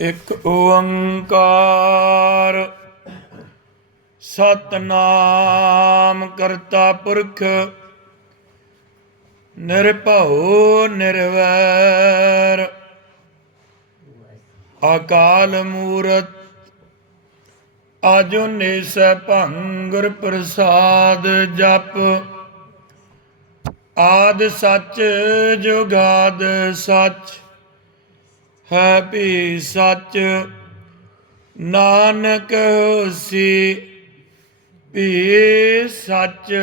ਇੱਕ ਓੰਕਾਰ। ਸਤਨਾਮ ਕਰਤਾ ਪੁਰਖ, ਨਿਰਭਉ ਨਿਰਵੈਰ। ਅਕਾਲ ਮੂਰਤ ਆਜੁਨੇ ਭੰਗੁਰ ਪ੍ਰਸਾਦ ਜਪ। ਆਦ ਸੱਚ ਜੁਗਾਦ ਸੱਚ। ਹੈ ਵੀ ਸੱਚ। ਨਾਨਕ ਹੋਸੀ ਵੀ ਸੱਚ।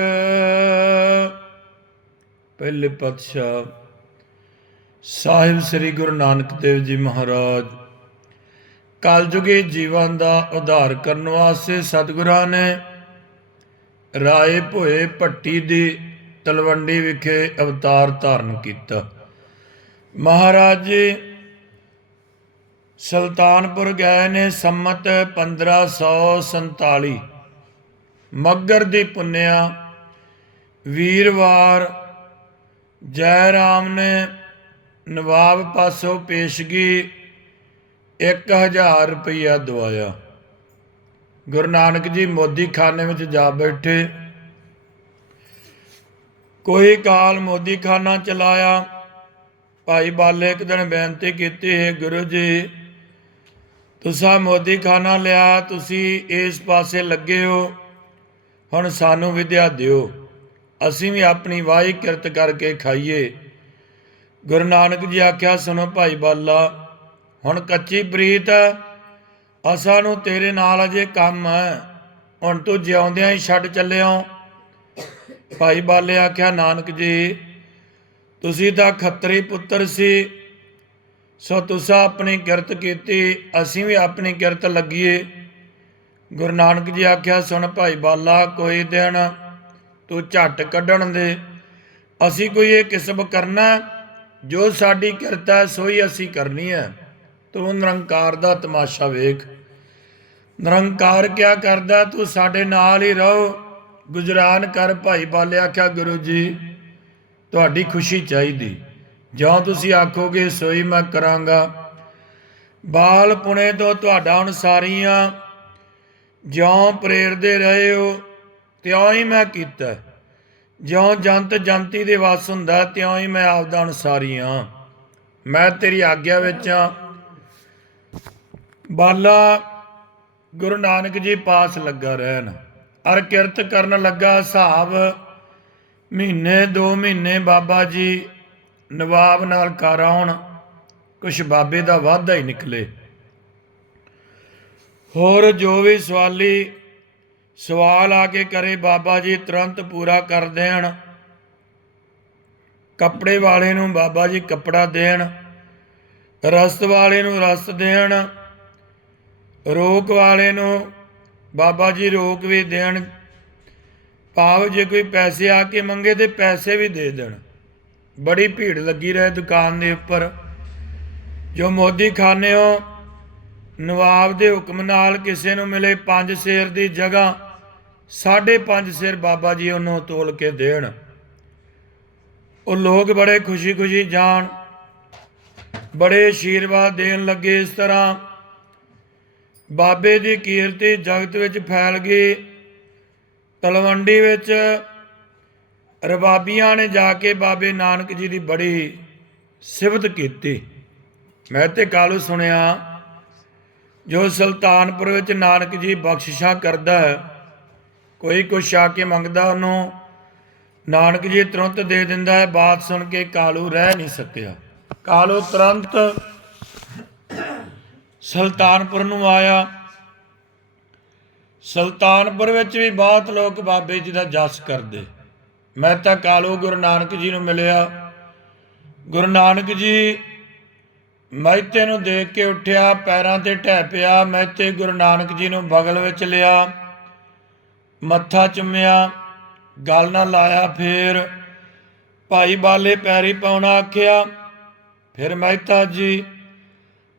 ਪਹਿਲੇ ਪਾਤਸ਼ਾਹ ਸਾਹਿਬ ਸ੍ਰੀ ਗੁਰੂ ਨਾਨਕ ਦੇਵ ਜੀ ਮਹਾਰਾਜ ਕਲਯੁਗੀ ਜੀਵਨ ਦਾ ਉਧਾਰ ਕਰਨ ਵਾਸਤੇ ਸਤਿਗੁਰਾਂ ਨੇ ਰਾਏ ਭੋਏ ਭੱਟੀ ਦੀ ਤਲਵੰਡੀ ਵਿਖੇ ਅਵਤਾਰ ਧਾਰਨ ਕੀਤਾ। ਮਹਾਰਾਜ ਜੀ ਸੁਲਤਾਨਪੁਰ ਗਏ ਨੇ ਸੰਮਤ 1547 ਮੱਗਰ ਦੀ ਪੁੰਨਿਆ, ਵੀਰਵਾਰ ਜੈ ਰਾਮ ਨੇ ਨਵਾਬ ਪਾਸੋਂ ਪੇਸ਼ਗੀ 1000 ਰੁਪਇਆ ਦਵਾਇਆ। ਗੁਰੂ ਨਾਨਕ ਜੀ ਮੋਦੀ ਖਾਨੇ ਵਿੱਚ ਜਾ ਬੈਠੇ। ਕੋਈ ਕਾਲ ਮੋਦੀ ਖਾਨਾ ਚਲਾਇਆ। ਭਾਈ ਬਾਲੇ ਇੱਕ ਦਿਨ ਬੇਨਤੀ ਕੀਤੀ, ਹੈ ਗੁਰੂ ਜੀ ਤੁਸੀਂ ਮੋਦੀ ਖਾਨਾ ਲਿਆ, ਤੁਸੀਂ ਇਸ ਪਾਸੇ ਲੱਗੇ ਹੋ। ਹੁਣ ਸਾਨੂੰ ਵਿਦਿਆ ਦਿਓ। ਅਸੀਂ ਵੀ ਆਪਣੀ ਵਾਹੀ ਕਿਰਤ ਕਰਕੇ ਖਾਈਏ। ਗੁਰੂ ਨਾਨਕ ਜੀ ਆਖਿਆ, ਸੁਣੋ ਭਾਈ ਬਾਲਾ, ਹੁਣ ਕੱਚੀ ਪ੍ਰੀਤ ਅਸਾਂ ਨੂੰ ਤੇਰੇ ਨਾਲ ਅਜੇ ਕੰਮ ਹੈ ਹੁਣ ਤੂੰ ਜਿਉਂਦਿਆਂ ਹੀ ਛੱਡ ਚੱਲਿਓ ਭਾਈ ਬਾਲੇ ਆਖਿਆ, ਨਾਨਕ ਜੀ, ਤੁਸੀਂ ਤਾਂ ਖੱਤਰੀ ਪੁੱਤਰ ਸੀ। ਸੋ ਤੁਸੀਂ ਆਪਣੀ ਕਿਰਤ ਕੀਤੀ, ਅਸੀਂ ਵੀ ਆਪਣੀ ਕਿਰਤ ਲੱਗੀਏ। ਗੁਰੂ ਨਾਨਕ ਜੀ ਆਖਿਆ, ਸੁਣ ਭਾਈ ਬਾਲਾ, ਕੋਈ ਦਿਨ ਤੂੰ ਝੱਟ ਕੱਢਣ ਦੇ। ਅਸੀਂ ਕੋਈ ਇਹ ਕਿਸਬ ਕਰਨਾ, ਜੋ ਸਾਡੀ ਕਿਰਤ ਹੈ, ਸੋਈ ਅਸੀਂ ਕਰਨੀ ਹੈ। ਤੂੰ ਨਿਰੰਕਾਰ ਦਾ ਤਮਾਸ਼ਾ ਵੇਖ। ਨਿਰੰਕਾਰ ਕਿਆ ਕਰਦਾ? ਤੂੰ ਸਾਡੇ ਨਾਲ ਹੀ ਰਹੋ। ਗੁਜਰਾਨ ਕਰ ਭਾਈ ਬਾਲੇ, ਆਖਿਆ ਗੁਰੂ ਜੀ, ਤੁਹਾਡੀ ਖੁਸ਼ੀ ਚਾਹੀਦੀ। ਜਾਂ ਤੁਸੀਂ ਆਖੋਗੇ, ਸੋਈ ਮੈਂ ਕਰਾਂਗਾ। ਬਾਲ ਪੁਣੇ ਤੋਂ ਤੁਹਾਡਾ ਅਨਸਾਰੀਆਂ, ਜਿਉਂ ਪ੍ਰੇਰਦੇ ਰਹੇ ਹੋ, ਤਿਉਂ ਹੀ ਮੈਂ ਕੀਤਾ। ਜਿਉਂ ਜੰਤ ਜੰਤੀ ਦੇ ਵਸ ਹੁੰਦਾ, ਤਿਉਂ ਹੀ ਮੈਂ ਆਪਦਾ ਅਨਸਾਰੀ ਹਾਂ ਮੈਂ ਤੇਰੀ ਆਗਿਆ ਵਿੱਚ ਹਾਂ। ਬਾਲਾ, ਗੁਰੂ ਨਾਨਕ ਜੀ ਪਾਸ ਲੱਗਾ ਰਹਿਣ। ਅਰ ਕਿਰਤ ਕਰਨ ਲੱਗਾ ਹਿਸਾਬ। ਮਹੀਨੇ 2 ਮਹੀਨੇ ਬਾਬਾ ਜੀ ਨਵਾਬ ਨਾਲ ਕਰ ਆਉਣ, ਕੁਛ ਬਾਬੇ ਦਾ ਵਾਧਾ ਹੀ ਨਿਕਲੇ। ਹੋਰ ਜੋ ਵੀ ਸਵਾਲੀ, ਸਵਾਲ ਆ ਕੇ ਕਰੇ, ਬਾਬਾ ਜੀ ਤੁਰੰਤ ਪੂਰਾ ਕਰ ਦੇਣ। ਕੱਪੜੇ ਵਾਲੇ ਨੂੰ ਬਾਬਾ ਜੀ ਕੱਪੜਾ ਦੇਣ, ਰਸਤ ਵਾਲੇ ਨੂੰ ਰਸਤ ਦੇਣ, ਰੋਕ ਵਾਲੇ ਨੂੰ ਬਾਬਾ ਜੀ ਰੋਕ ਵੀ ਦੇਣ। ਭਾਵ ਜੇ ਕੋਈ ਪੈਸੇ ਆ ਕੇ ਮੰਗੇ ਤੇ ਪੈਸੇ ਵੀ ਦੇ ਦੇਣ। ਬੜੀ ਭੀੜ ਲੱਗੀ ਰਹੇ ਦੁਕਾਨ ਦੇ ਉੱਪਰ। ਜੋ ਮੋਦੀ ਖਾਨੇ ਖਾਨਿਓ ਨਵਾਬ ਦੇ ਹੁਕਮ ਨਾਲ ਕਿਸੇ ਨੂੰ ਮਿਲੇ 5 ਸ਼ੇਰ ਦੀ ਜਗ੍ਹਾ 5.5 ਸ਼ੇਰ ਬਾਬਾ ਜੀ ਉਹਨੂੰ ਤੋਲ ਕੇ ਦੇਣ। ਉਹ ਲੋਕ ਬੜੇ ਖੁਸ਼ੀ-ਖੁਸ਼ੀ ਜਾਣ, ਬੜੇ ਆਸ਼ੀਰਵਾਦ ਦੇਣ ਲੱਗੇ ਇਸ ਤਰ੍ਹਾਂ। ਬਾਬੇ ਦੀ ਕੀਰਤੀ ਜਗਤ ਵਿੱਚ ਫੈਲ ਗਈ, ਤਲਵੰਡੀ ਵਿੱਚ ਰਬਾਬੀਆਂ ਨੇ ਜਾ ਕੇ ਬਾਬੇ ਨਾਨਕ ਜੀ ਦੀ ਬੜੀ ਸਿਫਤ ਕੀਤੀ। ਮੈਂ ਤੇ ਕਾਲੂ ਸੁਣਿਆ, ਜੋ ਸੁਲਤਾਨਪੁਰ ਵਿੱਚ ਨਾਨਕ ਜੀ ਬਖਸ਼ਿਸ਼ਾਂ ਕਰਦਾ ਹੈ, ਕੋਈ ਕੁਛ ਆ ਕੇ ਮੰਗਦਾ ਉਹਨੂੰ, ਨਾਨਕ ਜੀ ਤੁਰੰਤ ਦੇ ਦਿੰਦਾ ਹੈ, ਬਾਤ ਸੁਣ ਕੇ ਕਾਲੂ ਰਹਿ ਨਹੀਂ ਸਕਿਆ। ਕਾਲੂ ਤੁਰੰਤ ਸੁਲਤਾਨਪੁਰ ਨੂੰ ਆਇਆ। ਸੁਲਤਾਨਪੁਰ ਵਿੱਚ ਵੀ ਬਹੁਤ ਲੋਕ ਬਾਬੇ ਜੀ ਦਾ ਜਸ ਕਰਦੇ। ਮਹਿਤਾ ਤਾਂ ਕਾਲੂ ਗੁਰੂ ਨਾਨਕ ਜੀ ਨੂੰ ਮਿਲਿਆ। ਗੁਰੂ ਨਾਨਕ ਜੀ ਮਹਿਤੇ ਨੂੰ ਦੇਖ ਕੇ ਉੱਠਿਆ, ਪੈਰਾਂ ਤੇ ਢਹਿ ਪਿਆ, ਮਹਿਤੇ ਗੁਰੂ ਨਾਨਕ ਜੀ ਨੂੰ ਬਗਲ ਵਿੱਚ ਲਿਆ, ਮੱਥਾ ਚੁੰਮਿਆ, ਗਲ ਨਾਲ ਲਾਇਆ, ਫੇਰ ਭਾਈ ਬਾਲੇ ਪੈਰੀ ਪਾਉਣਾ ਆਖਿਆ। ਫਿਰ ਮਹਿਤਾ ਜੀ,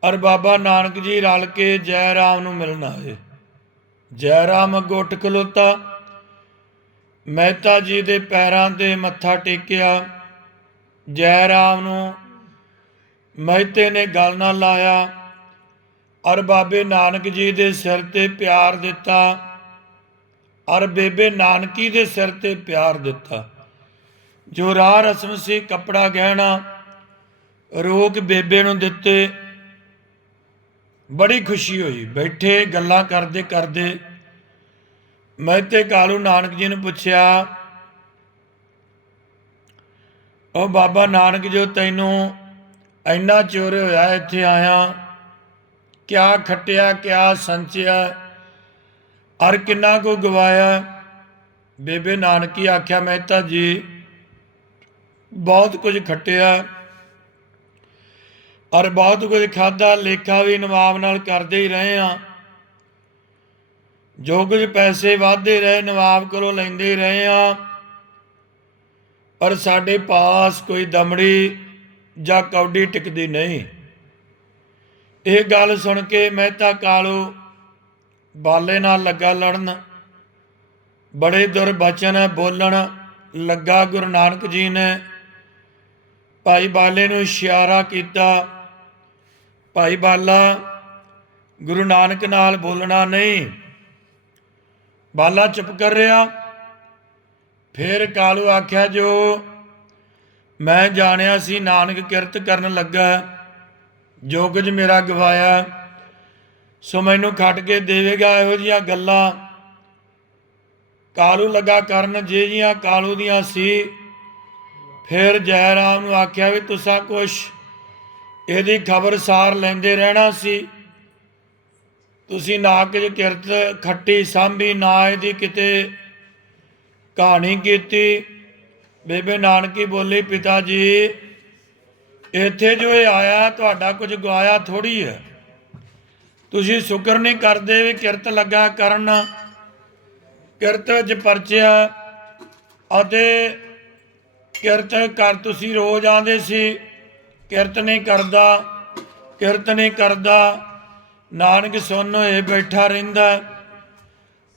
ਅਰ ਬਾਬਾ ਨਾਨਕ ਜੀ ਰਲ ਕੇ ਜੈ ਰਾਮ ਨੂੰ ਮਿਲਣ ਆਏ। ਜੈ ਰਾਮ ਅੱਗੋਂ ਉੱਠ ਖਲੋਤਾ। ਮਹਿਤਾ ਜੀ ਦੇ ਪੈਰਾਂ ਤੇ ਮੱਥਾ ਟੇਕਿਆ। ਜੈ ਰਾਮ ਨੂੰ ਮਹਿਤੇ ਨੇ ਗਲ ਨਾਲ ਲਾਇਆ ਔਰ ਬਾਬੇ ਨਾਨਕ ਜੀ ਦੇ ਸਿਰ ਤੇ ਪਿਆਰ ਦਿੱਤਾ ਔਰ ਬੇਬੇ ਨਾਨਕੀ ਦੇ ਸਿਰ ਤੇ ਪਿਆਰ ਦਿੱਤਾ। ਜੋ ਰਾਹ ਰਸਮ ਸੀ ਕਪੜਾ ਗਹਿਣਾ, ਰੋਕ ਬੇਬੇ ਨੂੰ ਦਿੱਤੇ। ਬੜੀ ਖੁਸ਼ੀ ਹੋਈ। ਬੈਠੇ ਗੱਲਾਂ ਕਰਦੇ ਕਰਦੇ ਮੈਂ ਤੇ ਕਾਲੂ ਨਾਨਕ ਜੀ ਨੂੰ ਪੁੱਛਿਆ, ਉਹ ਬਾਬਾ ਨਾਨਕ ਜੋ ਤੈਨੂੰ ਇੰਨਾ ਚੋਰ ਹੋਇਆ ਇੱਥੇ ਆਇਆ, ਕਿਆ ਖੱਟਿਆ, ਕਿਆ ਸੰਚਿਆ ਔਰ ਕਿੰਨਾ ਕੋ ਗਵਾਇਆ? ਬੇਬੇ ਨਾਨਕੀ ਆਖਿਆ ਮਹਿਤਾ ਜੀ ਬਹੁਤ ਕੁਝ ਖੱਟਿਆ ਔਰ ਬਹੁਤ ਕੁਝ ਖਾਦਾ ਲੇਖਾ ਵੀ ਨਵਾਬ ਨਾਲ ਕਰਦੇ ਹੀ ਰਹੇ ਆ ਜੋ ਕੁਝ ਪੈਸੇ ਵਾਧੇ ਰਹੇ, ਨਵਾਬ ਕੋਲੋਂ ਲੈਂਦੇ ਰਹੇ ਆ। ਪਰ ਸਾਡੇ ਪਾਸ ਕੋਈ ਦਮੜੀ ਜਾਂ ਕੌਡੀ ਟਿਕਦੀ ਨਹੀਂ। ਇਹ ਗੱਲ ਸੁਣ ਕੇ ਮਹਿਤਾ ਕਾਲੂ ਬਾਲੇ ਨਾਲ ਲੱਗਾ ਲੜਨ। ਬੜੇ ਦੁਰਬਚਨ ਬੋਲਣ ਲੱਗਾ ਗੁਰੂ ਨਾਨਕ ਜੀ ਨੇ। ਭਾਈ ਬਾਲੇ ਨੂੰ ਇਸ਼ਾਰਾ ਕੀਤਾ, ਭਾਈ ਬਾਲਾ ਗੁਰੂ ਨਾਨਕ ਨਾਲ ਬੋਲਣਾ ਨਹੀਂ। ਬਾਲਾ ਚੁੱਪ ਕਰ ਰਿਹਾ। ਫਿਰ ਕਾਲੂ ਆਖਿਆ, ਜੋ ਮੈਂ ਜਾਣਿਆ ਸੀ, ਨਾਨਕ ਕਿਰਤ ਕਰਨ ਲੱਗਾ, ਜੋ ਕੁਝ ਮੇਰਾ ਗਵਾਇਆ, ਸੋ ਮੈਨੂੰ ਖੱਟ ਕੇ ਦੇਵੇਗਾ। ਇਹੋ ਜੀਆਂ ਗੱਲਾਂ ਕਾਲੂ ਲਗਾ ਕਰਨ, ਜੇ ਜੀਆਂ ਕਾਲੂ ਦੀਆਂ ਸੀ। ਫਿਰ ਜੈਰਾਮ ਨੂੰ ਆਖਿਆ ਵੀ, ਤੁਸਾਂ ਕੁਛ ਇਹਦੀ ਖਬਰ ਸਾਰ ਲੈਂਦੇ ਰਹਿਣਾ ਸੀ। ਤੁਸੀਂ ਨਾ ਕਿ ਕਿਰਤ ਖੱਟੀ ਸਾਂਭੀ, ਨਾ ਇਹਦੀ ਕਿਤੇ ਕਹਾਣੀ ਕੀਤੀ। ਬੇਬੇ ਨਾਨਕੀ ਬੋਲੀ, ਪਿਤਾ ਜੀ, ਇੱਥੇ ਜੋ ਇਹ ਆਇਆ, ਤੁਹਾਡਾ ਕੁਝ ਗਵਾਇਆ ਥੋੜੀ ਹੈ। ਤੁਸੀਂ ਸ਼ੁਕਰ ਨਹੀਂ ਕਰਦੇ ਵੀ ਕਿਰਤ ਲੱਗਾ ਕਰਨ। ਕਿਰਤ ਵਿੱਚ ਪਰਚਿਆ ਅਤੇ ਕਿਰਤ ਕਰ ਤੁਸੀਂ ਰੋਜ਼ ਆਉਂਦੇ ਸੀ। ਕਿਰਤ ਨਹੀਂ ਕਰਦਾ, ਕਿਰਤ ਨਹੀਂ ਕਰਦਾ। ਨਾਨਕ ਸੁਣ ਹੋਏ ਬੈਠਾ ਰਹਿੰਦਾ।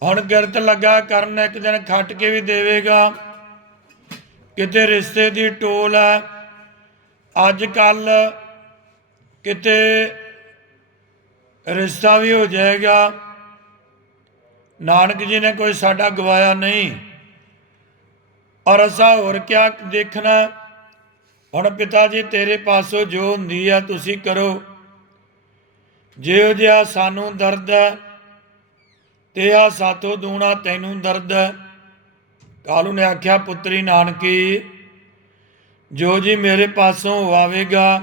ਹੁਣ ਗਿਰਤ ਲੱਗਾ ਕਰਨ ਇੱਕ ਦਿਨ ਖੱਟ ਕੇ ਵੀ ਦੇਵੇਗਾ। ਕਿਤੇ ਰਿਸ਼ਤੇ ਦੀ ਟੋਲ ਹੈ। ਅੱਜ ਕੱਲ ਕਿਤੇ ਰਿਸ਼ਤਾ ਵੀ ਹੋ ਜਾਏਗਾ। ਨਾਨਕ ਜੀ ਨੇ ਕੋਈ ਸਾਡਾ ਗਵਾਇਆ ਨਹੀਂ। ਔਰ ਅਸਾਂ ਹੋਰ ਕਿਆ ਦੇਖਣਾ। ਹੁਣ ਪਿਤਾ ਜੀ ਤੇਰੇ ਪਾਸੋਂ ਜੋ ਹੁੰਦੀ ਆ ਤੁਸੀਂ ਕਰੋ। ਜਿਹੋ ਜਿਹਾ ਸਾਨੂੰ ਦਰਦ ਹੈ ਤੇ ਆ ਸਾਥੋਂ ਦੂਣਾ ਤੈਨੂੰ ਦਰਦ ਹੈ। ਕਾਲੂ ਨੇ ਆਖਿਆ, ਪੁੱਤਰੀ ਨਾਨਕੀ, ਜੋ ਜੀ ਮੇਰੇ ਪਾਸੋਂ ਆਵੇਗਾ,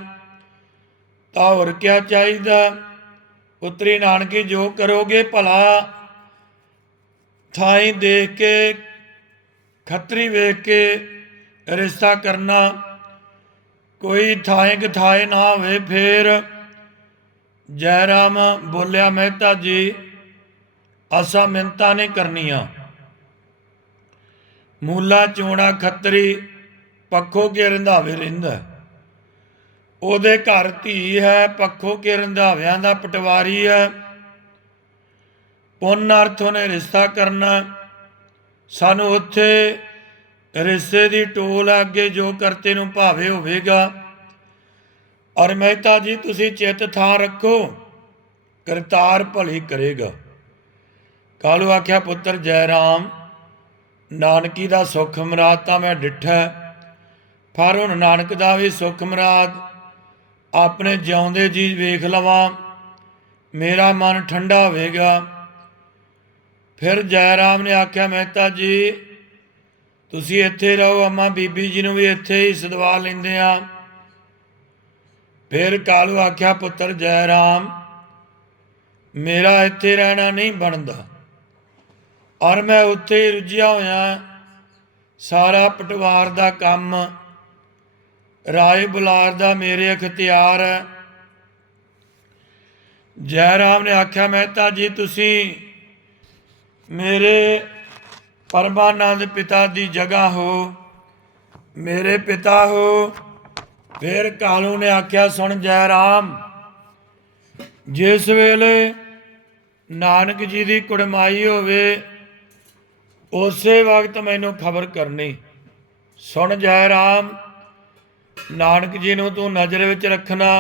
ਤਾਂ ਹੋਰ ਕਿਆ ਚਾਹੀਦਾ? ਪੁੱਤਰੀ ਨਾਨਕੀ, ਜੋ ਕਰੋਗੇ ਭਲਾ, ਥਾਈ ਦੇਖ ਕੇ, ਖੱਤਰੀ ਵੇਖ ਕੇ ਰਿਸ਼ਤਾ ਕਰਨਾ। ਕੋਈ ਥਾਏ ਗਥਾਏ ਨਾ ਹੋਵੇ ਫੇਰ ਜੈ ਰਾਮ ਬੋਲਿਆ ਮਹਿਤਾ ਜੀ ਅਸਾਂ ਮਿੰਤਾ ਨਹੀਂ ਕਰਨੀਆਂ। ਮੂਲਾ ਚੋਣਾ ਖੱਤਰੀ ਪੱਖੋ ਕੇ ਰੰਧਾਵੇ ਰਹਿੰਦਾ ਉਹਦੇ ਘਰ ਧੀ ਹੈ ਪੱਖੋ ਕੇ ਰੰਧਾਵਿਆਂ ਦਾ ਪਟਵਾਰੀ ਹੈ। ਪੁੰਨ ਅਰਥ ਉਹਨੇ ਰਿਸ਼ਤਾ ਕਰਨਾ। ਸਾਨੂੰ ਉੱਥੇ ਰਿਸ਼ਤੇ ਦੀ ਟੋਲ ਆ, ਅੱਗੇ ਜੋ ਕਰਤੇ ਨੂੰ ਭਾਵੇ ਹੋਵੇਗਾ। ਔਰ ਮਹਿਤਾ ਜੀ, ਤੁਸੀਂ ਚਿੱਤ ਥਾਂ ਰੱਖੋ, ਕਰਤਾਰ ਭਲੀ ਕਰੇਗਾ। ਕਾਲੂ ਆਖਿਆ, ਪੁੱਤਰ ਜੈ ਰਾਮ ਨਾਨਕੀ ਦਾ ਸੁਖ ਮਰਾਦ ਤਾਂ ਮੈਂ ਡਿੱਠਾ, ਪਰ ਹੁਣ ਨਾਨਕ ਦਾ ਵੀ ਸੁਖ ਮਰਾਦ, ਆਪਣੇ ਜਿਉਂਦੇ ਜੀ ਵੇਖ ਲਵਾਂ, ਮੇਰਾ ਮਨ ਠੰਡਾ ਹੋਵੇਗਾ। ਫਿਰ ਜੈ ਰਾਮ ਨੇ ਆਖਿਆ, ਮਹਿਤਾ ਜੀ, ਤੁਸੀਂ ਇੱਥੇ ਰਹੋ, ਅਮਾ ਬੀਬੀ ਜੀ ਨੂੰ ਵੀ ਇੱਥੇ ਹੀ ਸਦਵਾ ਲੈਂਦੇ ਆ। ਫਿਰ ਕਾਲੂ ਆਖਿਆ, ਪੁੱਤਰ ਜੈ ਰਾਮ ਮੇਰਾ ਇੱਥੇ ਰਹਿਣਾ ਨਹੀਂ ਬਣਦਾ। ਔਰ ਮੈਂ ਉੱਥੇ ਹੀ ਰੁੱਝਿਆ ਹੋਇਆ ਸਾਰਾ ਪਟਵਾਰ ਦਾ ਕੰਮ ਰਾਏ ਬੁਲਾਰ ਦਾ ਮੇਰੇ ਅਖਤਿਆਰ ਹੈ। ਜੈ ਰਾਮ ਨੇ ਆਖਿਆ, ਮਹਿਤਾ ਜੀ, ਤੁਸੀਂ ਮੇਰੇ ਪਰਮਾਨੰਦ ਪਿਤਾ ਦੀ ਜਗ੍ਹਾ ਹੋ। ਮੇਰੇ ਪਿਤਾ ਹੋ। ਫਿਰ ਕਾਲੂ ਨੇ ਆਖਿਆ, ਸੁਣ ਜੈ ਰਾਮ ਜਿਸ ਵੇਲੇ ਨਾਨਕ ਜੀ ਦੀ ਕੁੜਮਾਈ ਹੋਵੇ, ਉਸੇ ਵਕਤ ਮੈਨੂੰ ਖਬਰ ਕਰਨੀ। ਸੁਣ ਜੈ ਰਾਮ ਨਾਨਕ ਜੀ ਨੂੰ ਤੂੰ ਨਜ਼ਰ ਵਿੱਚ ਰੱਖਣਾ,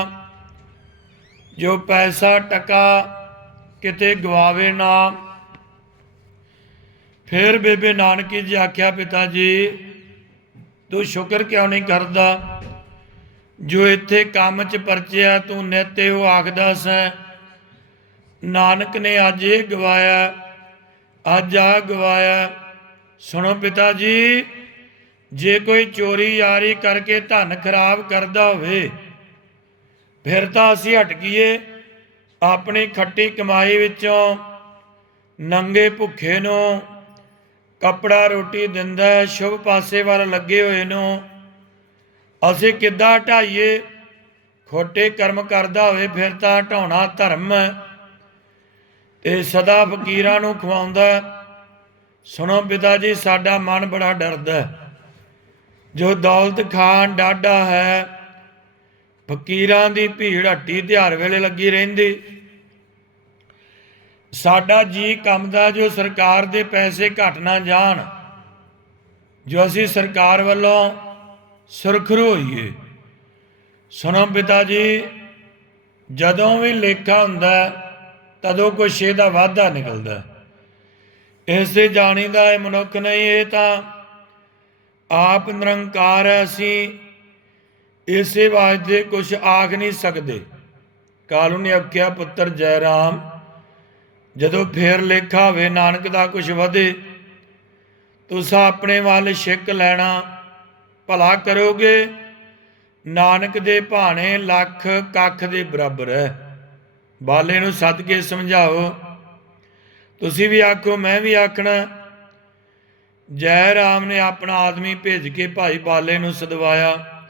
ਜੋ ਪੈਸਾ ਟਕਾ ਕਿਤੇ ਗਵਾਵੇ ਨਾ। ਫਿਰ ਬੇਬੇ ਨਾਨਕੀ ਜੀ ਆਖਿਆ, ਪਿਤਾ ਜੀ, ਤੂੰ ਸ਼ੁਕਰ ਕਿਉਂ ਨਹੀਂ ਕਰਦਾ? ਜੋ ਇੱਥੇ ਕੰਮ 'ਚ ਪਰਚਿਆ, ਤੂੰ ਨਿੱਤੇ ਉਹ ਆਖਦਾ ਸੈਂ, ਨਾਨਕ ਨੇ ਅੱਜ ਇਹ ਗਵਾਇਆ, ਅੱਜ ਆ ਗਵਾਇਆ। ਸੁਣੋ ਪਿਤਾ ਜੀ, ਜੇ ਕੋਈ ਚੋਰੀ ਯਾਰੀ ਕਰਕੇ ਧਨ ਖਰਾਬ ਕਰਦਾ ਹੋਵੇ, ਫਿਰ ਤਾਂ ਅਸੀਂ ਹਟਕੀਏ, ਆਪਣੀ ਖੱਟੀ ਕਮਾਈ ਵਿੱਚੋਂ, ਨੰਗੇ ਭੁੱਖੇ ਨੂੰ, ਕਪੜਾ ਰੋਟੀ ਦਿੰਦਾ, ਸ਼ੁਭ ਪਾਸੇ ਵੱਲ ਲੱਗੇ ਹੋਏ ਨੂੰ ਅਸੀਂ ਕਿੱਦਾਂ ਢਾਈਏ? ਖੋਟੇ ਕਰਮ ਕਰਦਾ ਹੋਵੇ, ਫਿਰ ਤਾਂ ਢਾਉਣਾ ਧਰਮ। ਹੈ ਤੇ ਸਦਾ ਫਕੀਰਾਂ ਨੂੰ ਖਵਾਉਂਦਾ। ਸੁਣੋ ਪਿਤਾ ਜੀ, ਸਾਡਾ ਮਨ ਬੜਾ ਡਰਦਾ। ਜੋ ਦੌਲਤ ਖਾਨ ਡਾਡਾ ਹੈ, ਫਕੀਰਾਂ ਦੀ ਭੀੜ ਹੱਟੀ ਤਿਉਹਾਰ ਵੇਲੇ ਲੱਗੀ ਰਹਿੰਦੀ। ਸਾਡਾ ਜੀ ਕੰਮਦਾ ਜੋ ਸਰਕਾਰ ਦੇ ਪੈਸੇ ਘਟ ਨਾ ਜਾਣ। ਜੋ ਅਸੀਂ ਸਰਕਾਰ ਵੱਲੋਂ ਸੁਰਖਰੂ ਹੋਈਏ ਸੁਣੋ ਪਿਤਾ ਜੀ ਜਦੋਂ ਵੀ ਲੇਖਾ ਹੁੰਦਾ ਹੈ, ਤਦੋਂ ਕੁਛ ਇਹਦਾ ਵਾਧਾ ਨਿਕਲਦਾ ਹੈ। ਇਸ ਦੇ ਜਾਣੀਦਾ ਇਹ ਮਨੁੱਖ ਨਹੀਂ ਇਹ ਤਾਂ ਆਪ ਨਿਰੰਕਾਰ ਹੈ ਅਸੀਂ ਇਸੇ ਵਾਸਤੇ ਕੁਛ ਆਖ ਨਹੀਂ ਸਕਦੇ ਕਾਲੂ ਨੇ ਆਖਿਆ ਪੁੱਤਰ ਜੈ ਰਾਮ ਜਦੋਂ ਫੇਰ ਲੇਖਾ ਹੋਵੇ ਨਾਨਕ ਦਾ ਕੁਛ ਵਧੇ ਤੁਸੀਂ ਆਪਣੇ ਵੱਲ ਛਿੱਕ ਲੈਣਾ ਭਲਾ ਕਰੋਗੇ? ਨਾਨਕ ਦੇ ਭਾਣੇ ਲੱਖ ਕੱਖ ਦੇ ਬਰਾਬਰ ਹੈ। ਬਾਲੇ ਨੂੰ ਸੱਦ ਕੇ ਸਮਝਾਓ। ਤੁਸੀਂ ਵੀ ਆਖੋ, ਮੈਂ ਵੀ ਆਖਣਾ, ਜੈ ਰਾਮ ਨੇ ਆਪਣਾ ਆਦਮੀ ਭੇਜ ਕੇ ਭਾਈ ਬਾਲੇ ਨੂੰ ਸਦਵਾਇਆ।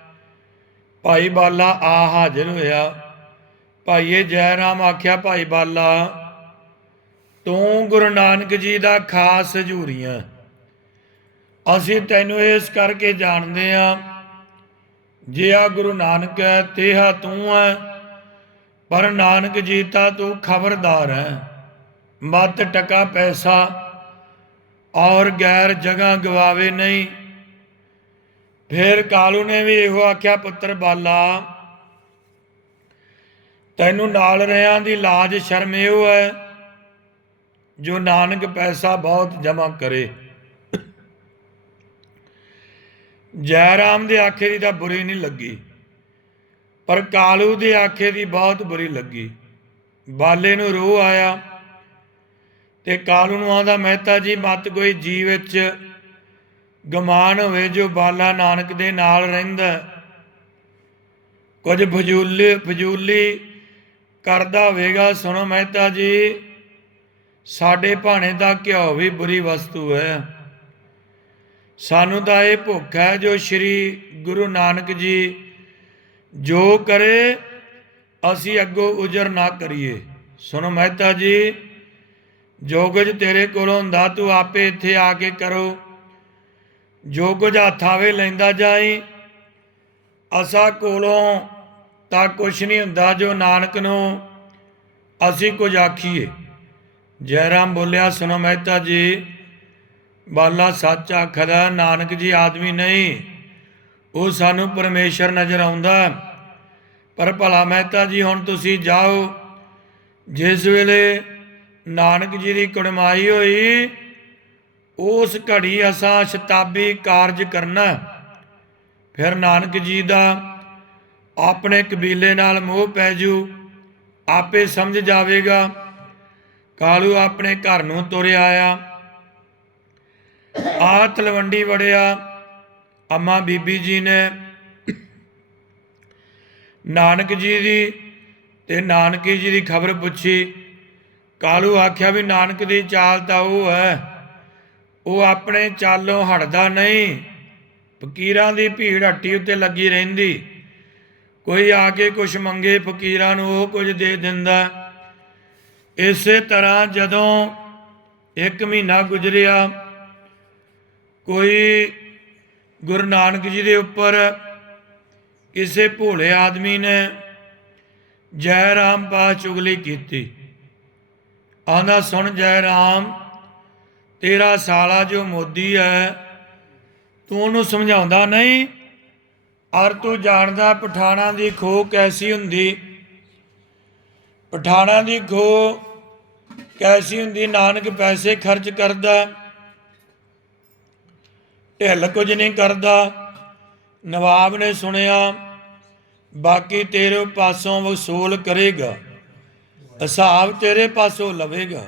ਭਾਈ ਬਾਲਾ ਆ ਹਾਜ਼ਰ ਹੋਇਆ। ਭਾਈਏ, ਜੈ ਰਾਮ ਆਖਿਆ, ਭਾਈ ਬਾਲਾ, ਤੂੰ ਗੁਰੂ ਨਾਨਕ ਜੀ ਦਾ ਖਾਸ ਹਜੂਰੀਆਂ। ਅਸੀਂ ਤੈਨੂੰ ਇਸ ਕਰਕੇ ਜਾਣਦੇ ਆ ਜੇ ਆ ਗੁਰੂ ਨਾਨਕ ਹੈ, ਤੇਹਾ ਤੂੰ ਹੈ, ਪਰ ਨਾਨਕ ਜੀ ਤਾਂ ਤੂੰ ਖਬਰਦਾਰ ਹੈ। ਮਤ ਟਕਾ ਪੈਸਾ ਔਰ ਗੈਰ ਜਗ੍ਹਾ ਗਵਾਵੇ ਨਹੀਂ। ਫਿਰ ਕਾਲੂ ਨੇ ਵੀ ਇਹੋ ਆਖਿਆ, ਪੁੱਤਰ ਬਾਲਾ, ਤੈਨੂੰ ਨਾਲ ਰਿਆਂ ਦੀ ਲਾਜ ਸ਼ਰਮ ਇਹੋ ਹੈ, ਜੋ ਨਾਨਕ ਪੈਸਾ ਬਹੁਤ ਜਮਾ ਕਰੇ। ਜੈ ਰਾਮ ਦੇ ਆਖੇ ਦੀ ਤਾਂ ਬੁਰੀ ਨਹੀਂ ਲੱਗੀ, ਪਰ ਕਾਲੂ ਦੇ ਆਖੇ ਦੀ ਬਹੁਤ ਬੁਰੀ ਲੱਗੀ। ਬਾਲੇ ਨੂੰ ਰੋਹ ਆਇਆ ਤੇ ਕਾਲੂ ਨੂੰ ਆਂਦਾ ਮਹਿਤਾ ਜੀ, ਮਤ ਕੋਈ ਜੀ ਵਿੱਚ ਗਮਾਨ ਹੋਵੇ ਜੋ ਬਾਲਾ ਨਾਨਕ ਦੇ ਨਾਲ ਰਹਿੰਦਾ ਕੁਝ ਫਜੂਲੀ ਫਜੂਲੀ ਕਰਦਾ ਹੋਵੇਗਾ, ਸੁਣੋ ਮਹਿਤਾ ਜੀ, ਸਾਡੇ ਭਾਣੇ ਦਾ ਘਿਓ ਵੀ ਬੁਰੀ ਵਸਤੂ ਹੈ। ਸਾਨੂੰ ਤਾਂ ਇਹ ਭੁੱਖ ਹੈ ਜੋ ਸ੍ਰੀ ਗੁਰੂ ਨਾਨਕ ਜੀ ਜੋ ਕਰੇ, ਅਸੀਂ ਅੱਗੋਂ ਉਜਰ ਨਾ ਕਰੀਏ। ਸੁਣੋ ਮਹਿਤਾ ਜੀ, ਜੋ ਕੁਝ ਤੇਰੇ ਕੋਲੋਂ ਹੁੰਦਾ ਤੂੰ ਆਪੇ ਇੱਥੇ ਆ ਕੇ ਕਰੋ। ਜੋ ਕੁਝ ਹੱਥ ਆਵੇ ਲੈਂਦਾ ਜਾਈ, ਅਸਾ ਕੋਲੋਂ ਤਾਂ ਕੁਛ ਨਹੀਂ ਹੁੰਦਾ ਜੋ ਨਾਨਕ ਨੂੰ ਅਸੀਂ ਕੁਝ ਆਖੀਏ। ਜੈ ਰਾਮ ਬੋਲਿਆ, ਸੁਣੋ ਮਹਿਤਾ ਜੀ ਬਾਲਾ ਸੱਚ ਆਖਦਾ, ਨਾਨਕ ਜੀ ਆਦਮੀ ਨਹੀਂ। ਉਹ ਸਾਨੂੰ ਪਰਮੇਸ਼ਰ ਨਜ਼ਰ ਆਉਂਦਾ। ਪਰ ਭਲਾ ਮਹਿਤਾ ਜੀ, ਹੁਣ ਤੁਸੀਂ ਜਾਓ। ਜਿਸ ਵੇਲੇ ਨਾਨਕ ਜੀ ਦੀ ਕੁੜਮਾਈ ਹੋਈ, ਉਸ ਘੜੀ ਅਸਾਂ ਸ਼ਤਾਬੀ ਕਾਰਜ ਕਰਨਾ। ਫਿਰ ਨਾਨਕ ਜੀ ਦਾ ਆਪਣੇ ਕਬੀਲੇ ਨਾਲ ਮੋਹ ਪੈ ਜੂ। ਆਪੇ ਸਮਝ ਜਾਵੇਗਾ। ਕਾਲੂ ਆਪਣੇ ਘਰ ਨੂੰ ਤੁਰਿਆ ਆਇਆ। ਆ ਤਲਵੰਡੀ ਵੜਿਆ, ਅੰਮਾ ਬੀਬੀ ਜੀ ਨੇ। ਨਾਨਕ ਜੀ ਦੀ ਤੇ ਨਾਨਕੀ ਜੀ ਦੀ ਖਬਰ ਪੁੱਛੀ। ਕਾਲੂ ਆਖਿਆ ਵੀ ਨਾਨਕ ਦੀ ਚਾਲ ਤਾਂ ਉਹ ਹੈ। ਉਹ ਆਪਣੇ ਚਾਲੋਂ ਹਟਦਾ ਨਹੀਂ। ਫਕੀਰਾਂ ਦੀ ਭੀੜ ਹੱਟੀ ਉੱਤੇ ਲੱਗੀ ਰਹਿੰਦੀ। ਕੋਈ ਆ ਕੇ ਕੁਛ ਮੰਗੇ, ਫਕੀਰਾਂ ਨੂੰ ਉਹ ਕੁਝ ਦੇ ਦਿੰਦਾ। ਇਸੇ ਤਰ੍ਹਾਂ ਜਦੋਂ ਇੱਕ ਮਹੀਨਾ ਗੁਜ਼ਰਿਆ ਕੋਈ ਗੁਰੂ ਨਾਨਕ ਜੀ ਦੇ ਉੱਪਰ ਕਿਸੇ ਭੋਲੇ ਆਦਮੀ ਨੇ ਜੈ ਰਾਮ ਪਾ ਚੁਗਲੀ ਕੀਤੀ। ਆਂਦਾ ਸੁਣ ਜੈ ਰਾਮ, ਤੇਰਾ ਸਾਲਾ ਜੋ ਮੋਦੀ ਹੈ ਤੂੰ ਉਹਨੂੰ ਸਮਝਾਉਂਦਾ ਨਹੀਂ? ਔਰ ਤੂੰ ਜਾਣਦਾ ਪਠਾਣਾ ਦੀ ਖੋ ਕੈਸੀ ਹੁੰਦੀ? ਪਠਾਣਾ ਦੀ ਖੋ ਕੈਸੀ ਹੁੰਦੀ? ਨਾਨਕ ਪੈਸੇ ਖਰਚ ਕਰਦਾ ਢਿੱਲ ਕੁਝ ਨਹੀਂ ਕਰਦਾ। ਨਵਾਬ ਨੇ ਸੁਣਿਆ, ਬਾਕੀ ਤੇਰੇ ਪਾਸੋਂ ਵਸੂਲ ਕਰੇਗਾ, ਹਿਸਾਬ ਤੇਰੇ ਪਾਸੋਂ ਲਵੇਗਾ।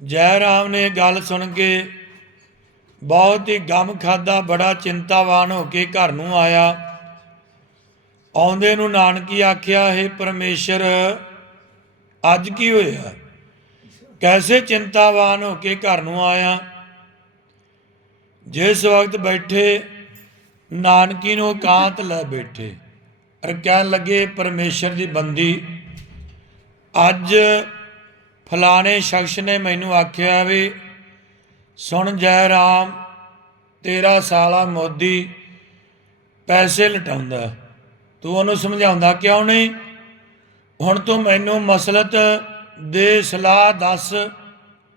ਜੈ ਰਾਮ ਨੇ ਗੱਲ ਸੁਣ ਕੇ ਬਹੁਤ ਹੀ ਗਮ ਖਾਦਾ ਬੜਾ ਚਿੰਤਾਵਾਨ ਹੋ ਕੇ ਘਰ ਨੂੰ ਆਇਆ। ਆਉਂਦੇ ਨੂੰ ਨਾਨਕੀ ਆਖਿਆ, ਹੈ ਪਰਮੇਸ਼ਰ, ਅੱਜ ਕੀ ਹੋਇਆ? ਕੈਸੇ ਚਿੰਤਾਵਾਨ ਹੋ ਕੇ ਘਰ ਨੂੰ ਆਇਆ? ਜਿਸ ਵਕਤ ਬੈਠੇ, ਨਾਨਕੀ ਨੂੰ ਕਾਂਤ ਲੈ ਬੈਠੇ ਅਰ ਕਹਿਣ ਲੱਗੇ, ਪਰਮੇਸ਼ਰ ਦੀ ਬੰਦੀ, ਅੱਜ ਫਲਾਣੇ ਸ਼ਖਸ ਨੇ ਮੈਨੂੰ ਆਖਿਆ ਵੀ, ਸੁਣ ਜੈ ਰਾਮ, ਤੇਰਾ ਸਾਲਾ ਮੋਦੀ ਪੈਸੇ ਲਟਾਉਂਦਾ। ਤੂੰ ਉਹਨੂੰ ਸਮਝਾਉਂਦਾ ਕਿਉਂ ਨਹੀਂ? ਹੁਣ ਤੂੰ ਮੈਨੂੰ ਮਸਲਤ ਦੇ ਸਲਾਹ ਦੱਸ,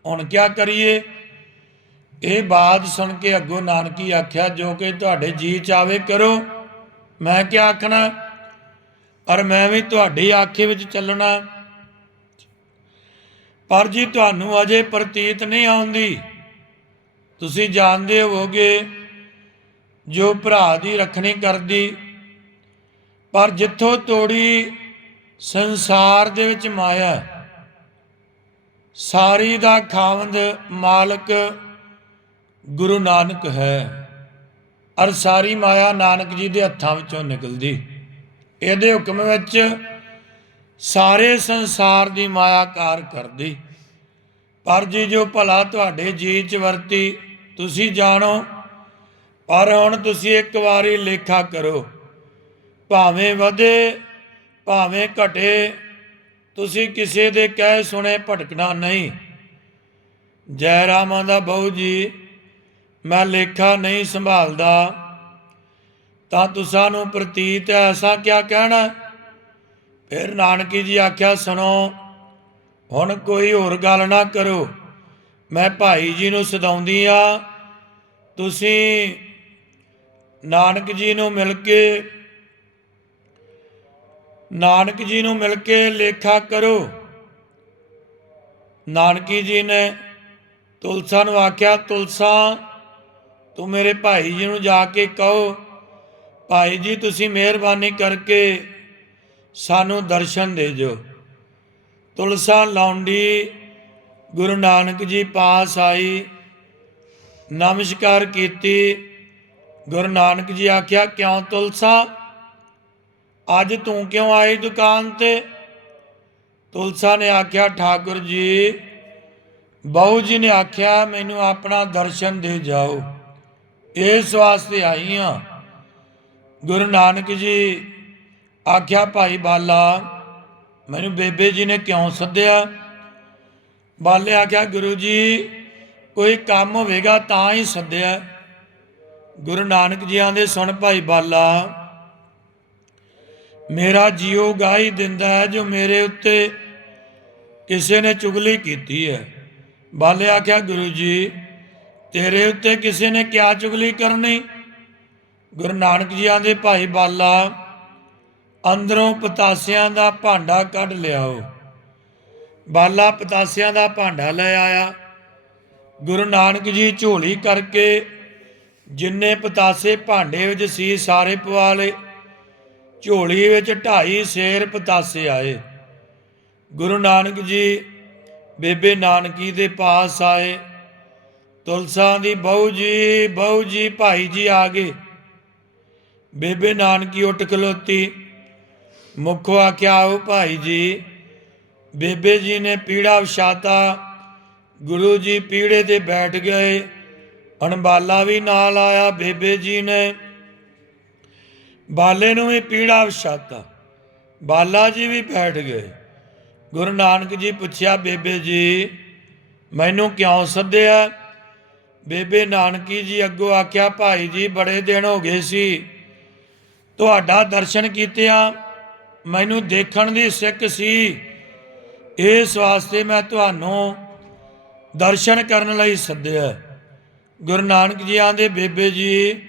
ਹੁਣ ਕੀ ਕਰੀਏ? ਇਹ ਬਾਤ ਸੁਣ ਕੇ ਅੱਗੋਂ ਨਾਨਕੀ ਆਖਿਆ, ਜੋ ਕਿ ਤੁਹਾਡੇ ਜੀ ਚ ਆਵੇ ਕਰੋ। ਮੈਂ ਕੀ ਆਖਣਾ, ਪਰ ਮੈਂ ਵੀ ਤੁਹਾਡੀ ਆਖੇ ਵਿੱਚ ਚੱਲਣਾ। ਪਰ ਜੀ ਤੁਹਾਨੂੰ ਅਜੇ ਪ੍ਰਤੀਤ ਨਹੀਂ ਆਉਂਦੀ। ਤੁਸੀਂ ਜਾਣਦੇ ਹੋਵੋਗੇ, ਜੋ ਭਰਾ ਦੀ ਰੱਖਣੀ ਕਰਦੀ, ਪਰ ਜਿੱਥੋਂ ਤੋੜੀ ਸੰਸਾਰ ਦੇ ਵਿੱਚ ਮਾਇਆ, ਸਾਰੀ ਦਾ ਖਾਵੰਦ ਮਾਲਕ ਗੁਰੂ ਨਾਨਕ ਹੈ। ਅਰ ਸਾਰੀ ਮਾਇਆ ਨਾਨਕ ਜੀ ਦੇ ਹੱਥਾਂ ਵਿੱਚੋਂ ਨਿਕਲਦੀ। ਇਹਦੇ ਹੁਕਮ ਵਿੱਚ ਸਾਰੇ ਸੰਸਾਰ ਦੀ ਮਾਇਆ ਕਾਰ ਕਰਦੀ। ਪਰ ਜੀ ਜੋ ਭਲਾ ਤੁਹਾਡੇ ਜੀ ਚ ਵਰਤੀ, ਤੁਸੀਂ ਜਾਣੋ, ਪਰ ਹੁਣ ਤੁਸੀਂ ਇੱਕ ਵਾਰੀ ਲੇਖਾ ਕਰੋ। ਭਾਵੇਂ ਵਧੇ, ਭਾਵੇਂ ਘਟੇ, ਤੁਸੀਂ ਕਿਸੇ ਦੇ ਕਹਿ ਸੁਣੇ ਭਟਕਣਾ ਨਹੀਂ। ਜੈ ਰਾਮਾਂ ਦਾ ਬਹੁ ਜੀ ਮੈਂ ਲੇਖਾ ਨਹੀਂ ਸੰਭਾਲਦਾ। ਤਾਂ ਤੁਸਾਂ ਨੂੰ ਪ੍ਰਤੀਤ ਹੈ, ਐਸਾ ਕਿਆ ਕਹਿਣਾ? ਫਿਰ ਨਾਨਕੀ ਜੀ ਆਖਿਆ, ਸੁਣੋ, ਹੁਣ ਕੋਈ ਹੋਰ ਗੱਲ ਨਾ ਕਰੋ। ਮੈਂ ਭਾਈ ਜੀ ਨੂੰ ਸਦਾਉਂਦੀ ਆ। ਤੁਸੀਂ ਨਾਨਕ ਜੀ ਨੂੰ ਮਿਲ ਕੇ, ਨਾਨਕ ਜੀ ਨੂੰ ਮਿਲ ਕੇ ਲੇਖਾ ਕਰੋ। ਨਾਨਕੀ ਜੀ ਨੇ ਤੁਲਸਾ ਨੂੰ ਆਖਿਆ, ਤੁਲਸਾ ਤੂੰ ਮੇਰੇ ਭਾਈ ਜੀ ਨੂੰ ਜਾ ਕੇ ਕਹੋ, ਭਾਈ ਜੀ, ਤੁਸੀਂ ਮਿਹਰਬਾਨੀ ਕਰਕੇ ਸਾਨੂੰ ਦਰਸ਼ਨ ਦੇ ਜੋ ਤੁਲਸਾ ਲੌਂਡੀ, ਗੁਰੂ ਨਾਨਕ ਜੀ ਪਾਸ ਆਈ, ਨਮਸਕਾਰ ਕੀਤੀ। ਗੁਰੂ ਨਾਨਕ ਜੀ ਆਖਿਆ, ਕਿਉਂ ਤੁਲਸਾ? ਅੱਜ ਤੂੰ ਕਿਉਂ ਆਈ ਦੁਕਾਨ ਤੇ? ਤੁਲਸਾ ਨੇ ਆਖਿਆ, ਠਾਕੁਰ ਜੀ, ਬਹੁ ਜੀ ਨੇ ਆਖਿਆ, ਮੈਨੂੰ ਆਪਣਾ ਦਰਸ਼ਨ ਦੇ ਜਾਓ। ਇਸ ਵਾਸਤੇ ਆਈ ਹਾਂ ਗੁਰੂ ਨਾਨਕ ਜੀ ਆਖਿਆ, ਭਾਈ ਬਾਲਾ, ਮੈਨੂੰ ਬੇਬੇ ਜੀ ਨੇ ਕਿਉਂ ਸੱਦਿਆ? ਬਾਲੇ ਆਖਿਆ, ਗੁਰੂ ਜੀ, ਕੋਈ ਕੰਮ ਹੋਵੇਗਾ ਤਾਂ ਹੀ ਸੱਦਿਆ। ਗੁਰੂ ਨਾਨਕ ਜੀ ਆਂਦੇ, ਸੁਣ ਭਾਈ ਬਾਲਾ, ਮੇਰਾ ਜੀਉ ਗਾਈ ਦਿੰਦਾ ਹੈ ਜੋ ਮੇਰੇ ਉੱਤੇ ਕਿਸੇ ਨੇ ਚੁਗਲੀ ਕੀਤੀ ਹੈ। ਬਾਲੇ ਆਖਿਆ, ਗੁਰੂ ਜੀ ਤੇਰੇ ਉੱਤੇ ਕਿਸੇ ਨੇ ਕਿਆ ਚੁਗਲੀ ਕਰਨੀ? ਗੁਰੂ ਨਾਨਕ ਜੀ ਆਂਦੇ ਭਾਈ ਬਾਲਾ, ਅੰਦਰੋਂ ਪਤਾਸਿਆਂ ਦਾ ਭਾਂਡਾ ਕੱਢ ਲਿਆਓ। ਬਾਲਾ ਪਤਾਸਿਆਂ ਦਾ ਭਾਂਡਾ ਲੈ ਆਇਆ। ਗੁਰੂ ਨਾਨਕ ਜੀ ਝੋਲੀ ਕਰਕੇ ਜਿੰਨੇ ਪਤਾਸੇ ਭਾਂਡੇ ਵਿੱਚ ਸੀ ਸਾਰੇ ਪਵਾ ਲਏ। ਝੋਲੀ ਵਿੱਚ ਢਾਈ ਸ਼ੇਰ ਪਤਾਸੇ ਆਏ। ਗੁਰੂ ਨਾਨਕ ਜੀ ਬੇਬੇ ਨਾਨਕੀ ਦੇ ਪਾਸ ਆਏ। ਤੁਲਸਾਂ ਦੀ ਬਹੂ ਜੀ ਬਹੂ ਜੀ, ਭਾਈ ਜੀ ਆ ਗਏ। ਬੇਬੇ ਨਾਨਕੀ ਉੱਠ ਖਲੋਤੀ। ਮੁਖੋ ਆਖਿਆ, ਆਓ ਭਾਈ ਜੀ, ਬੇਬੇ ਜੀ ਨੇ ਪੀੜਾ ਵਿਛਾਤਾ। ਗੁਰੂ ਜੀ ਪੀੜੇ ਤੇ ਬੈਠ ਗਏ। ਅਣਬਾਲਾ ਵੀ ਨਾਲ ਆਇਆ ਬੇਬੇ ਜੀ ਨੇ। ਬਾਲੇ ਨੂੰ ਵੀ ਪੀੜਾ ਵਿਛਾਤਾ। ਬਾਲਾ ਜੀ ਵੀ ਬੈਠ ਗਏ। ਗੁਰੂ ਨਾਨਕ ਜੀ ਪੁੱਛਿਆ, ਬੇਬੇ ਜੀ, ਮੈਨੂੰ ਕਿਉਂ ਸੱਦਿਆ? ਬੇਬੇ ਨਾਨਕੀ ਜੀ ਅੱਗੋਂ ਆਖਿਆ, ਭਾਈ ਜੀ, ਬੜੇ ਦਿਨ ਹੋ ਗਏ ਸੀ। ਤੁਹਾਡਾ ਦਰਸ਼ਨ ਕੀਤਿਆਂ ਮੈਨੂੰ ਦੇਖਣ ਦੀ ਸਿੱਖ ਸੀ। ਇਸ ਵਾਸਤੇ ਮੈਂ ਤੁਹਾਨੂੰ ਦਰਸ਼ਨ ਕਰਨ ਲਈ ਸੱਦਿਆ। ਗੁਰੂ ਨਾਨਕ ਜੀ ਆਂਦੇ ਬੇਬੇ ਜੀ,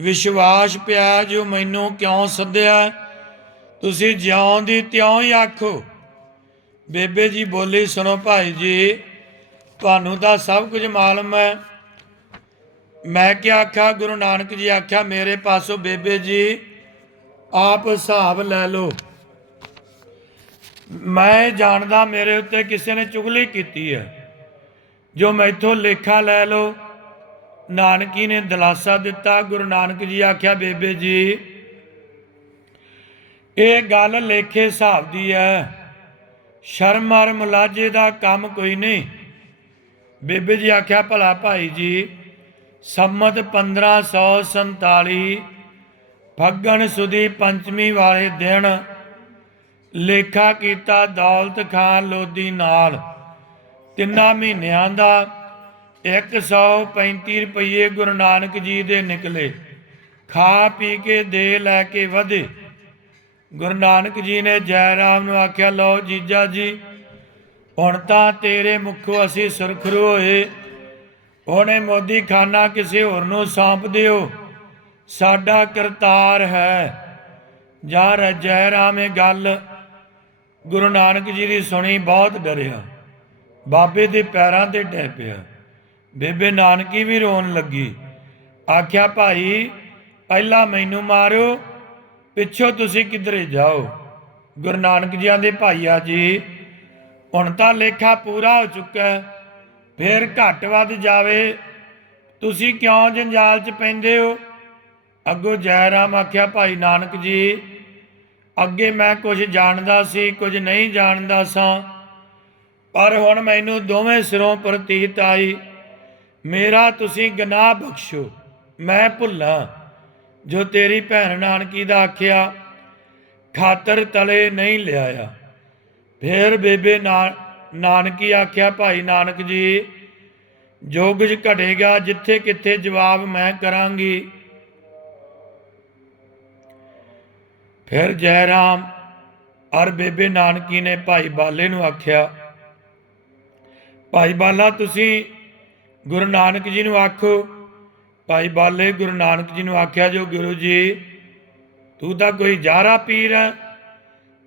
ਵਿਸ਼ਵਾਸ ਪਿਆ ਜੋ ਮੈਨੂੰ ਕਿਉਂ ਸੱਦਿਆ? ਤੁਸੀਂ ਜਿਉਂ ਦੀ ਤਿਉਂ ਹੀ ਆਖੋ। ਬੇਬੇ ਜੀ ਬੋਲੀ, ਸੁਣੋ ਭਾਈ ਜੀ ਤੁਹਾਨੂੰ ਤਾਂ ਸਭ ਕੁਝ ਮਾਲੂਮ ਹੈ। ਮੈਂ ਕੀ ਆਖਿਆ? ਗੁਰੂ ਨਾਨਕ ਜੀ ਆਖਿਆ, ਮੇਰੇ ਪਾਸੋਂ ਬੇਬੇ ਜੀ, ਆਪ ਹਿਸਾਬ ਲੈ ਲਓ। ਮੈਂ ਜਾਣਦਾ ਮੇਰੇ ਉੱਤੇ ਕਿਸੇ ਨੇ ਚੁਗਲੀ ਕੀਤੀ ਹੈ। ਜੋ ਮੈਥੋਂ ਲੇਖਾ ਲੈ ਲਓ। ਨਾਨਕੀ ਨੇ ਦਿਲਾਸਾ ਦਿੱਤਾ। ਗੁਰੂ ਨਾਨਕ ਜੀ ਆਖਿਆ, ਬੇਬੇ ਜੀ, ਇਹ ਗੱਲ ਲੇਖੇ ਹਿਸਾਬ ਦੀ ਹੈ। ਸ਼ਰਮ ਔਰ ਮੁਲਾਜੇ ਦਾ ਕੰਮ ਕੋਈ ਨਹੀਂ। ਬੇਬੇ ਜੀ ਆਖਿਆ, ਭਲਾ ਭਾਈ ਜੀ, ਸੰਮਤ 1547 ਫੱਗਣ ਸੁਦੀ ਪੰਚਮੀ ਵਾਲੇ ਦਿਨ ਲੇਖਾ ਕੀਤਾ ਦੌਲਤ ਖਾਨ ਲੋਦੀ ਨਾਲ। ਤਿੰਨਾਂ ਮਹੀਨਿਆਂ ਦਾ 135 ਰੁਪਏ ਗੁਰੂ ਨਾਨਕ ਜੀ ਦੇ ਨਿਕਲੇ। ਖਾ ਪੀ ਕੇ ਦੇ ਲੈ ਕੇ ਵਧੇ। ਗੁਰੂ ਨਾਨਕ ਜੀ ਨੇ ਜੈ ਰਾਮ ਨੂੰ ਆਖਿਆ, ਲਓ ਜੀਜਾ ਜੀ ਹੁਣ ਤਾਂ ਤੇਰੇ ਮੁਖੋਂ ਅਸੀਂ ਸੁਰਖਰੂ ਹੋਏ ਉਹਨੇ ਮੋਦੀ ਖਾਨਾ ਕਿਸੇ ਹੋਰ ਨੂੰ ਸੌਂਪ ਦਿਓ। ਸਾਡਾ ਕਰਤਾਰ ਹੈ। ਜਾ ਜੈ ਰਾਮ ਗੱਲ। ਗੁਰੂ ਨਾਨਕ ਜੀ ਦੀ ਸੁਣੀ ਬਹੁਤ ਡਰਿਆ। ਬਾਬੇ ਦੇ ਪੈਰਾਂ ਤੇ ਡੈ ਪਿਆ। ਬੇਬੇ ਨਾਨਕੀ ਵੀ ਰੋਣ ਲੱਗੀ। ਆਖਿਆ, ਭਾਈ, ਪਹਿਲਾਂ ਮੈਨੂੰ ਮਾਰਿਓ ਪਿੱਛੋਂ ਤੁਸੀਂ ਕਿਧਰੇ ਜਾਓ? ਗੁਰੂ ਨਾਨਕ ਜੀ ਦੇ ਭਾਈਆ ਜੀ ਹੁਣ ਤਾਂ ਲੇਖਾ ਪੂਰਾ ਹੋ ਚੁੱਕਾ ਹੈ। ਫੇਰ ਘੱਟ ਵੱਧ ਜਾਵੇ। ਤੁਸੀਂ ਕਿਉਂ ਜੰਜਾਲ 'ਚ ਪੈਂਦੇ ਹੋ? ਅੱਗੋਂ ਜੈ ਰਾਮ ਆਖਿਆ, ਭਾਈ ਨਾਨਕ ਜੀ, ਅੱਗੇ ਮੈਂ ਕੁਝ ਜਾਣਦਾ ਸੀ, ਕੁਝ ਨਹੀਂ ਜਾਣਦਾ ਸਾਂ। ਪਰ ਹੁਣ ਮੈਨੂੰ ਦੋਵੇਂ ਸਿਰੋਂ ਪ੍ਰਤੀਤ ਆਈ। ਮੇਰਾ ਤੁਸੀਂ ਗਨਾਹ ਬਖਸ਼ੋ, ਮੈਂ ਭੁੱਲਾਂ। ਜੋ ਤੇਰੀ ਭੈਣ ਨਾਨਕੀ ਦਾ ਆਖਿਆ, ਖਾਤਰ ਤਲੇ ਨਹੀਂ ਲਿਆਇਆ। ਫੇਰ ਬੇਬੇ ਨਾ- ਨਾਨਕੀ ਆਖਿਆ, ਭਾਈ ਨਾਨਕ ਜੀ ਜੋ ਕੁਝ ਘਟੇਗਾ ਜਿੱਥੇ ਕਿੱਥੇ ਜਵਾਬ ਮੈਂ ਕਰਾਂਗੀ। ਫਿਰ ਜੈ ਰਾਮ ਔਰ ਬੇਬੇ ਨਾਨਕੀ ਨੇ ਭਾਈ ਬਾਲੇ ਨੂੰ ਆਖਿਆ, ਭਾਈ ਬਾਲਾ, ਤੁਸੀਂ ਗੁਰੂ ਨਾਨਕ ਜੀ ਨੂੰ ਆਖੋ। ਭਾਈ ਬਾਲੇ ਗੁਰੂ ਨਾਨਕ ਜੀ ਨੂੰ ਆਖਿਆ, ਜੋ ਗੁਰੂ ਜੀ, ਤੂੰ ਤਾਂ ਕੋਈ ਜਾਰਾ ਪੀਰ ਹੈ।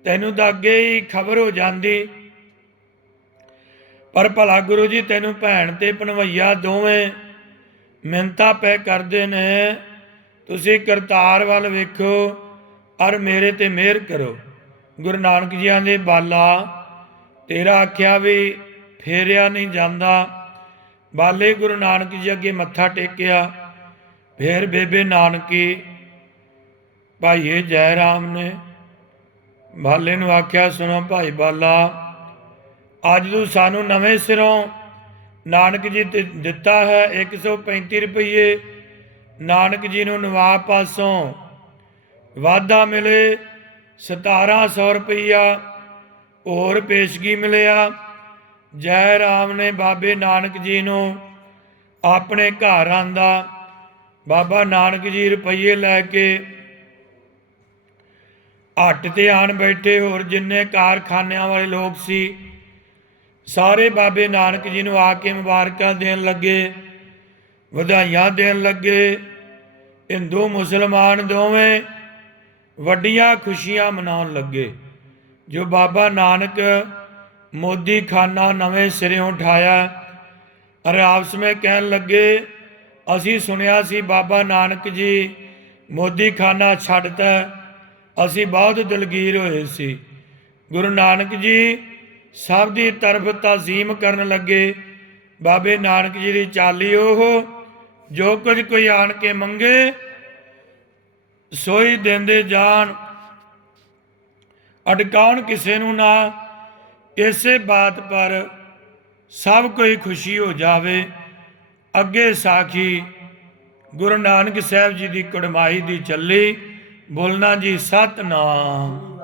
ਤੈਨੂੰ ਤਾਂ ਅੱਗੇ ਹੀ ਖਬਰ ਹੋ ਜਾਂਦੀ। ਪਰ ਭਲਾ ਗੁਰੂ ਜੀ ਤੈਨੂੰ ਭੈਣ ਤੇ ਪਨਵਈਆ ਦੋਵੇਂ ਮਿੰਤਾ ਪੈ ਕਰਦੇ ਨੇ। ਤੁਸੀਂ ਕਰਤਾਰ ਵੱਲ ਵੇਖੋ ਔਰ ਮੇਰੇ ਤੇ ਮਿਹਰ ਕਰੋ। ਗੁਰੂ ਨਾਨਕ ਜੀ ਆਂਦੇ ਬਾਲਾ, ਤੇਰਾ ਆਖਿਆ ਵੀ ਫੇਰਿਆ ਨਹੀਂ ਜਾਂਦਾ। ਬਾਲੇ ਗੁਰੂ ਨਾਨਕ ਜੀ ਅੱਗੇ ਮੱਥਾ ਟੇਕਿਆ, ਫੇਰ ਬੇਬੇ ਨਾਨਕੀ ਭਾਈਏ ਜੈ ਰਾਮ ਨੇ ਬਾਲੇ ਨੂੰ ਆਖਿਆ, ਸੁਣੋ ਭਾਈ ਬਾਲਾ, ਅੱਜ ਤੂੰ ਸਾਨੂੰ ਨਵੇਂ ਸਿਰੋਂ ਨਾਨਕ ਜੀ ਦਿੱਤਾ ਹੈ 135 ਰੁਪਏ ਨਾਨਕ ਜੀ ਨੂੰ ਨਵਾਬ ਪਾਸੋਂ ਵਾਧਾ ਮਿਲੇ 1700 ਰੁਪਈਆ ਹੋਰ ਪੇਸ਼ਗੀ ਮਿਲਿਆ। ਜੈ ਰਾਮ ਨੇ ਬਾਬੇ ਨਾਨਕ ਜੀ ਨੂੰ ਆਪਣੇ ਘਰ ਆਂਦਾ। ਬਾਬਾ ਨਾਨਕ ਜੀ ਰੁਪਈਏ ਲੈ ਕੇ ਹੱਟ ਤੇ ਆਣ ਬੈਠੇ ਹੋਰ ਜਿੰਨੇ ਕਾਰਖਾਨਿਆਂ ਵਾਲੇ ਲੋਕ ਸੀ। ਸਾਰੇ ਬਾਬੇ ਨਾਨਕ ਜੀ ਨੂੰ ਆ ਕੇ ਮੁਬਾਰਕਾਂ ਦੇਣ ਲੱਗੇ, ਵਧਾਈਆਂ ਦੇਣ ਲੱਗੇ। ਹਿੰਦੂ, ਮੁਸਲਮਾਨ ਦੋਵੇਂ ਵੱਡੀਆਂ ਖੁਸ਼ੀਆਂ ਮਨਾਉਣ ਲੱਗੇ। ਜੋ ਬਾਬਾ ਨਾਨਕ ਮੋਦੀ ਖਾਨਾ ਨਵੇਂ ਸਿਰਿਓਂ ਉਠਾਇਆ, ਅਰੇ ਆਪਸ ਵਿੱਚ ਕਹਿਣ ਲੱਗੇ, ਅਸੀਂ ਸੁਣਿਆ ਸੀ ਬਾਬਾ ਨਾਨਕ ਜੀ ਮੋਦੀ ਖਾਨਾ ਛੱਡਤਾ। ਅਸੀਂ ਬਹੁਤ ਦਿਲਗੀਰ ਹੋਏ ਸੀ। ਗੁਰੂ ਨਾਨਕ ਜੀ ਸਭ ਦੀ ਤਰਫ ਤਾਜ਼ੀਮ ਕਰਨ ਲੱਗੇ। ਬਾਬੇ ਨਾਨਕ ਜੀ ਦੀ ਚਾਲੀ ਉਹ, ਜੋ ਕੁਝ ਕੋਈ ਆਣ ਕੇ ਮੰਗੇ, ਸੋਈ ਦਿੰਦੇ ਜਾਣ। ਅਟਕਾਉਣ ਕਿਸੇ ਨੂੰ ਨਾ, ਇਸੇ ਬਾਤ ਪਰ ਸਭ ਕੋਈ ਖੁਸ਼ੀ ਹੋ ਜਾਵੇ। ਅੱਗੇ ਸਾਖੀ ਗੁਰੂ ਨਾਨਕ ਸਾਹਿਬ ਜੀ ਦੀ ਕੁੜਮਾਈ ਦੀ ਚੱਲੀ। ਬੋਲਣਾ ਜੀ ਸਤਨਾਮ।